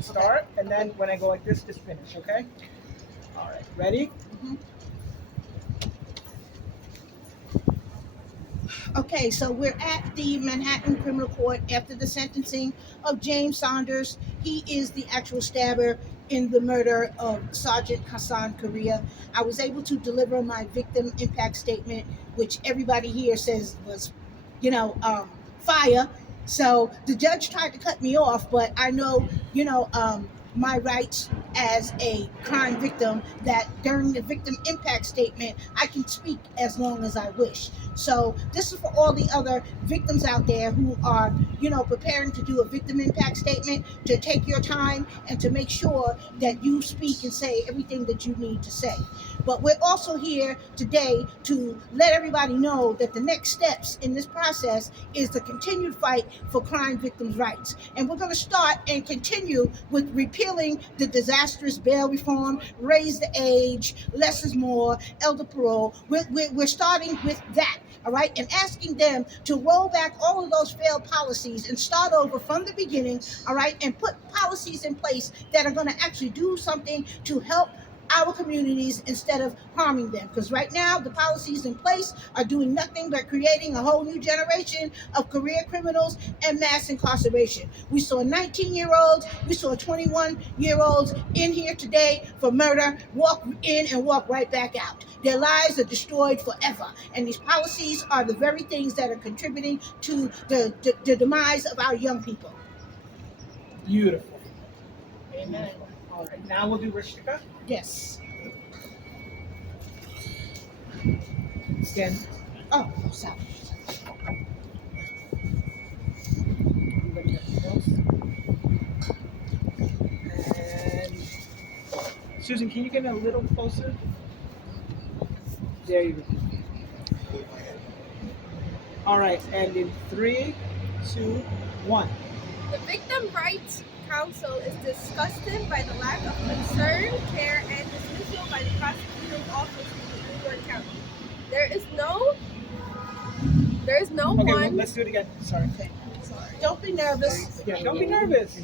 Start, and then when I go like this, just finish, okay? All right, ready? Mhm. Okay, so we're at the Manhattan Criminal Court after the sentencing of James Saunders. He is the actual stabber in the murder of Sergeant Hason Correa. I was able to deliver my victim impact statement, which everybody here says was, fire. So the judge tried to cut me off, but I know, my rights as a crime victim, that during the victim impact statement, I can speak as long as I wish. So this is for all the other victims out there who are, preparing to do a victim impact statement, to take your time and to make sure that you speak and say everything that you need to say. But we're also here today to let everybody know that the next steps in this process is the continued fight for crime victims' rights. And we're going to start and continue with repealing the disastrous bail reform, raise the age, less is more, elder parole. We're starting with that. All right, and asking them to roll back all of those failed policies and start over from the beginning. All right, and put policies in place that are going to actually do something to help our communities instead of harming them. Because right now, the policies in place are doing nothing but creating a whole new generation of career criminals and mass incarceration. We saw 19-year-olds, we saw 21-year-olds in here today for murder, walk in and walk right back out. Their lives are destroyed forever. And these policies are the very things that are contributing to the demise of our young people. Beautiful. Amen. All right, now we'll do Rishika. Yes. Stand. Oh, sorry. Everybody else. And Susan, can you get a little closer? There you go. All right, and in 3, 2, 1. The Victim Rights Council is disgusted by the lack of concern, care, and dismissal by the prosecutor's office in New York County. There is no Okay, well, one. let's do it again. Sorry. Okay. Don't be nervous. Yeah, don't be nervous.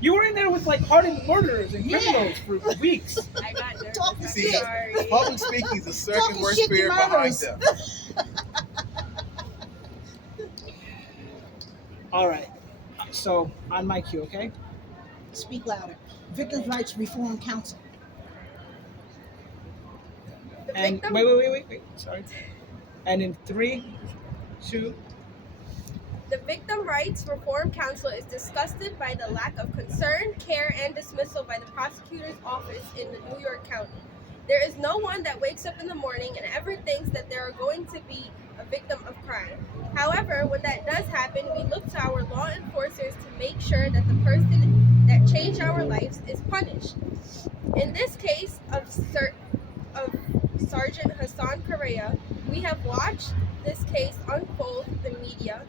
You were in there with like hardened murderers and Yeah. criminals for weeks. I got nervous. Talking I'm shit. sorry. Public speaking is the second Talking worst shit to spirit behind murderers. them. All right. So on my cue, okay? Speak louder. Victims' Rights Reform Council. The And victim, wait. Sorry. And in 3, 2. the Victim Rights Reform Council is disgusted by the lack of concern, care, and dismissal by the prosecutor's office in the New York County. There is no one that wakes up in the morning and ever thinks that they are going to be a victim of crime. However, when that does happen, we look to our law enforcers to make sure that the person that changed our lives is punished. In this case of Sergeant Hason Correa, we have watched this case unfold in the media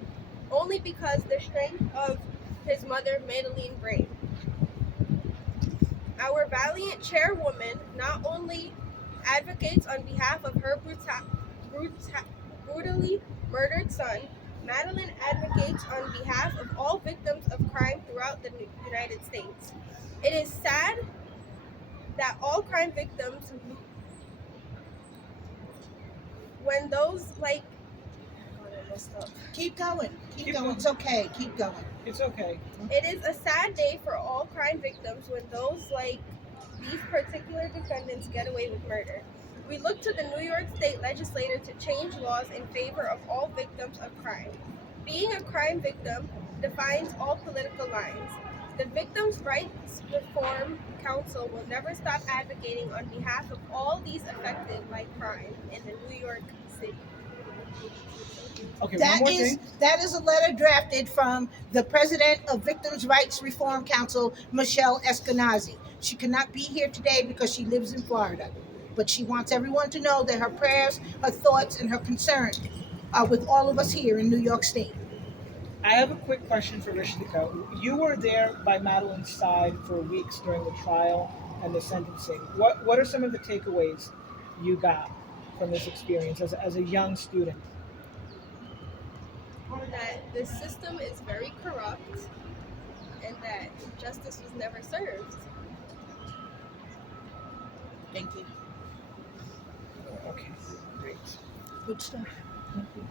only because the strength of his mother, Madeline Brain. Our valiant chairwoman not only advocates on behalf of her brutally murdered son, Madeline advocates on behalf of all victims of crime throughout the United States. It is sad that all crime victims, when those like, I messed up. Keep going. Keep Keep going. going. It's okay. Keep going. It's okay. It is a sad day for all crime victims when those like these particular defendants get away with murder. We look to the New York State legislature to change laws in favor of all victims of crime. Being a crime victim defines all political lines. The Victims' Rights Reform Council will never stop advocating on behalf of all these affected by crime in the New York City. Okay, one That more is thing. that is a letter drafted from the president of Victims' Rights Reform Council, Michelle Eskenazi. She cannot be here today because she lives in Florida, but she wants everyone to know that her prayers, her thoughts, and her concern are with all of us here in New York State. I have a quick question for Rishika. You were there by Madeline's side for weeks during the trial and the sentencing. What are some of the takeaways you got from this experience as a young student? That the system is very corrupt, and that justice was never served. Thank you. Okay, great. Good stuff. Thank you.